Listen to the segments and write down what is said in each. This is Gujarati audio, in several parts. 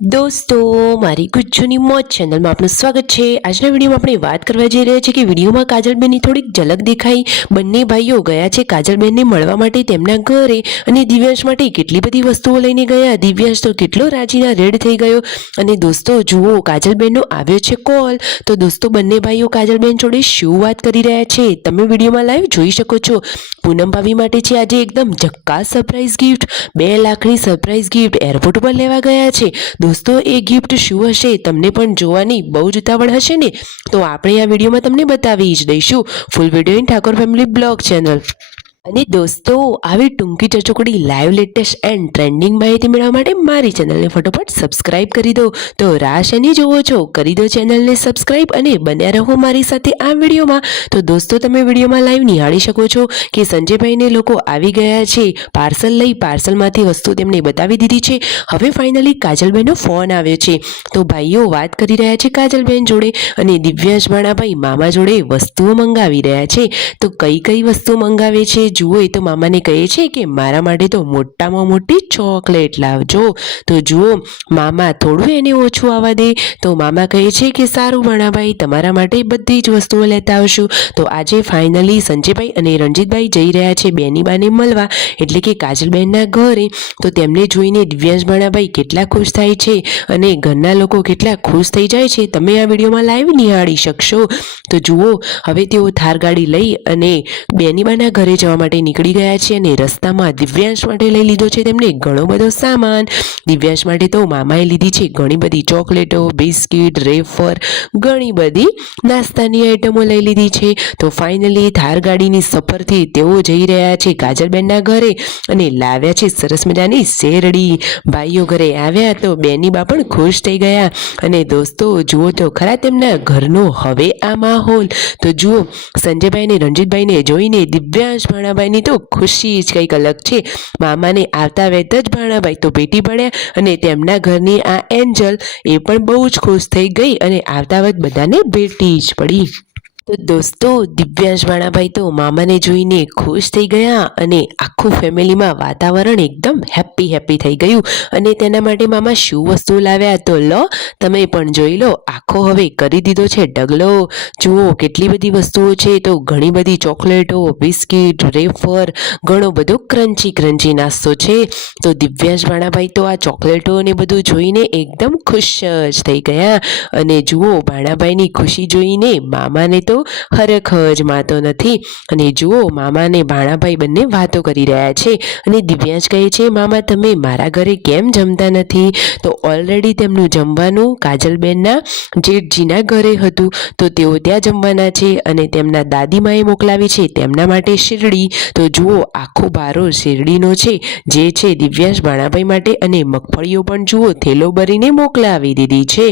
દોસ્તો મારી ગુજ્જુની મોજ ચેનલમાં આપનું સ્વાગત છે। આજના વિડીયોમાં આપણે વાત કરવા જઈ રહ્યા છીએ કે વિડીયોમાં કાજલબેનની થોડીક ઝલક દેખાઈ। બંને ભાઈઓ ગયા છે કાજલબેનને મળવા માટે તેમના ઘરે અને દિવ્યાંશ માટે કેટલી બધી વસ્તુઓ લઈને ગયા। દિવ્યાંશ તો કેટલો રાજીના રેડ થઈ ગયો। અને દોસ્તો જુઓ કાજલબેનનો આવ્યો છે કોલ। તો દોસ્તો બંને ભાઈઓ કાજલબેન જોડે શું વાત કરી રહ્યા છે તમે વિડીયોમાં લાઈવ જોઈ શકો છો। પૂનમ ભાભી માટે છે આજે એકદમ ઝક્કાસ સરપ્રાઈઝ ગિફ્ટ, 2 લાખની સરપ્રાઈઝ ગિફ્ટ એરપોર્ટ પર લેવા ગયા છે। દોસ્તો એ ગિફ્ટ શું હશે તમને પણ જોવાની બહુ જ ઉતાવળ હશે ને, તો આપણે આ વિડીયોમાં તમને બતાવી જ દઈશું। Full video in Thakor family blog channel. અને દોસ્તો આવી ટૂંકી ચચોકડી લાઈવ લેટેસ્ટ એન્ડ ટ્રેન્ડિંગ માહિતી મેળવવા માટે મારી ચેનલને ફટોફટ સબસ્ક્રાઇબ કરી દો। તો રાહ શેની જોવો છો, કરી દો ચેનલને સબસ્ક્રાઇબ અને બન્યા રહો મારી સાથે આ વિડીયોમાં। તો દોસ્તો તમે વિડીયોમાં લાઈવ નિહાળી શકો છો કે સંજયભાઈને લોકો આવી ગયા છે પાર્સલ લઈ। પાર્સલમાંથી વસ્તુ તેમને બતાવી દીધી છે। હવે ફાઇનલી કાજલબેનનો ફોન આવ્યો છે તો ભાઈઓ વાત કરી રહ્યા છે કાજલબેન જોડે અને દિવ્યાંશ ભાણાભાઈ મામા જોડે વસ્તુઓ મંગાવી રહ્યા છે। તો કઈ કઈ વસ્તુ મંગાવે છે જુઓ। એ તો મામાને કહે છે કે મારા માટે તો મોટામાં મોટી ચોકલેટ લાવજો। તો જુઓ મામા થોડું એને ઓછું આવવા દે તો મામા કહે છે કે સારું ભાણાભાઈ તમારા માટે બધી જ વસ્તુઓ લેતા આવશું। તો આજે ફાઇનલી સંજયભાઈ અને રણજીતભાઈ જઈ રહ્યા છે બેની બાને મળવા એટલે કે કાજલબેનના ઘરે। તો તેમને જોઈને દિવ્યાંશ ભાણાભાઈ કેટલા ખુશ થાય છે અને ઘરના લોકો કેટલા ખુશ થઈ જાય છે તમે આ વિડીયોમાં લાઈવ નિહાળી શકશો। તો જુઓ હવે તેઓ થાર ગાડી લઈ અને બેની બાના ઘરે જવા માટે નીકળી ગયા છે અને રસ્તામાં દિવ્યાંશ માટે લઈ લીધો છે તેમને ઘણો બધો સામાન। દિવ્યાંશ માટે તો મામાએ લીધી છે ઘણી બધી ચોકલેટો, બિસ્કિટ, રેફર, ઘણી બધી નાસ્તાની આઈટમો લઈ લીધી છે। તો ફાઇનલી થાર ગાડીની સફરથી તેઓ જઈ રહ્યા છે કાજલબેનના ઘરે અને લાવ્યા છે સરસ મજાની શેરડી। ભાઈઓ ઘરે આવ્યા તો બેની બા પણ ખુશ થઈ ગયા અને દોસ્તો જુઓ તો ખરા તેમના ઘરનો હવે આ માહોલ। તો જુઓ સંજયભાઈ અને રણજીતભાઈને જોઈને દિવ્યાંશ ભાણાભાઈની તો ખુશી જ કંઈક અલગ છે। મામાને આવતા વેત જ ભાણાભાઈ તો ભેટી પડ્યા અને તેમના ઘરની આ એન્જલ એ પણ બહુ જ ખુશ થઈ ગઈ અને આવતા વેત બધાને ભેટી જ પડી। તો દોસ્તો દિવ્યાંશ ભાણાભાઈ તો મામાને જોઈને ખુશ થઈ ગયા અને આખું ફેમિલીમાં વાતાવરણ એકદમ હેપી થઈ ગયું। અને તેના માટે મામા શું વસ્તુ લાવ્યા તો લો તમે પણ જોઈ લો। આખો હવે કરી દીધો છે ઢગલો। જુઓ કેટલી બધી વસ્તુઓ છે તો ઘણી બધી ચોકલેટો, બિસ્કિટ, રેફર, ઘણો બધો ક્રન્ચી નાસ્તો છે। તો દિવ્યાંશ ભાણાભાઈ તો આ ચોકલેટો ને બધું જોઈને એકદમ ખુશ જ થઈ ગયા અને જુઓ ભાણાભાઈની ખુશી જોઈને મામાને તો હરખ જ માતો નથી। અને જુઓ મામા અને ભાણાભાઈ બંને વાતો કરી રહ્યા છે અને દિવ્યાંશ કહે છે મામા તમે મારા ઘરે કેમ જમતા નથી? તો ઓલરેડી તેમનું જમવાનું કાજલબેનના જેઠજીના ઘરે હતું તો તેઓ ત્યાં જમવાના છે અને તેમના દાદીમાએ મોકલાવી છે તેમના માટે શેરડી। તો જુઓ આખો બારો શેરડીનો છે જે છે દિવ્યાંશ ભાણાભાઈ માટે અને મગફળીઓ પણ જુઓ થેલો ભરીને મોકલાવી દીધી છે।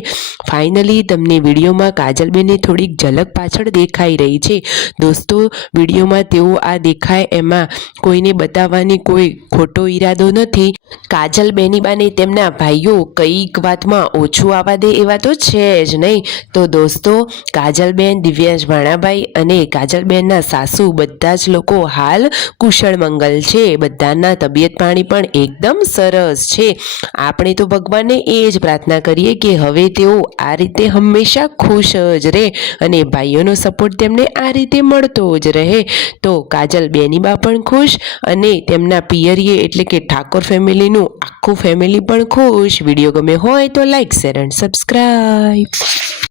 ફાઇનલી તમને વિડીયોમાં કાજલબેનની થોડીક ઝલક પાછળ દેખાઈ રહી છે। દોસ્તો વિડીયોમાં તેઓ આ દેખાય એમાં કોઈને બતાવવાની કોઈ ખોટો ઈરાદો નથી। કાજલ બેનીબાને તેમના ભાઈઓ કઈક વાતમાં ઓછું આવવા દે એવા તો છે જ નહીં। તો દોસ્તો કાજલબેન, દિવ્યાંશ ભાણાભાઈ અને કાજલબેનના સાસુ બધા જ લોકો હાલ કુશળ મંગલ છે। બધાના તબિયત પાણી પણ એકદમ સરસ છે। આપણે તો ભગવાનને એ જ પ્રાર્થના કરીએ કે હવે તેઓ આ રીતે હંમેશા ખુશ જ રહે અને ભાઈઓનો સપોર્ટ તેમને આ રીતે મળતો જ રહે। તો કાજલ બેનીબા પણ ખુશ અને તેમના પિયરીએ એટલે કે ઠાકોર ફેમિલીનું આખું ફેમિલી પણ ખુશ। વિડીયો ગમે હોય તો લાઈક, શેર એન્ડ સબસ્ક્રાઈબ।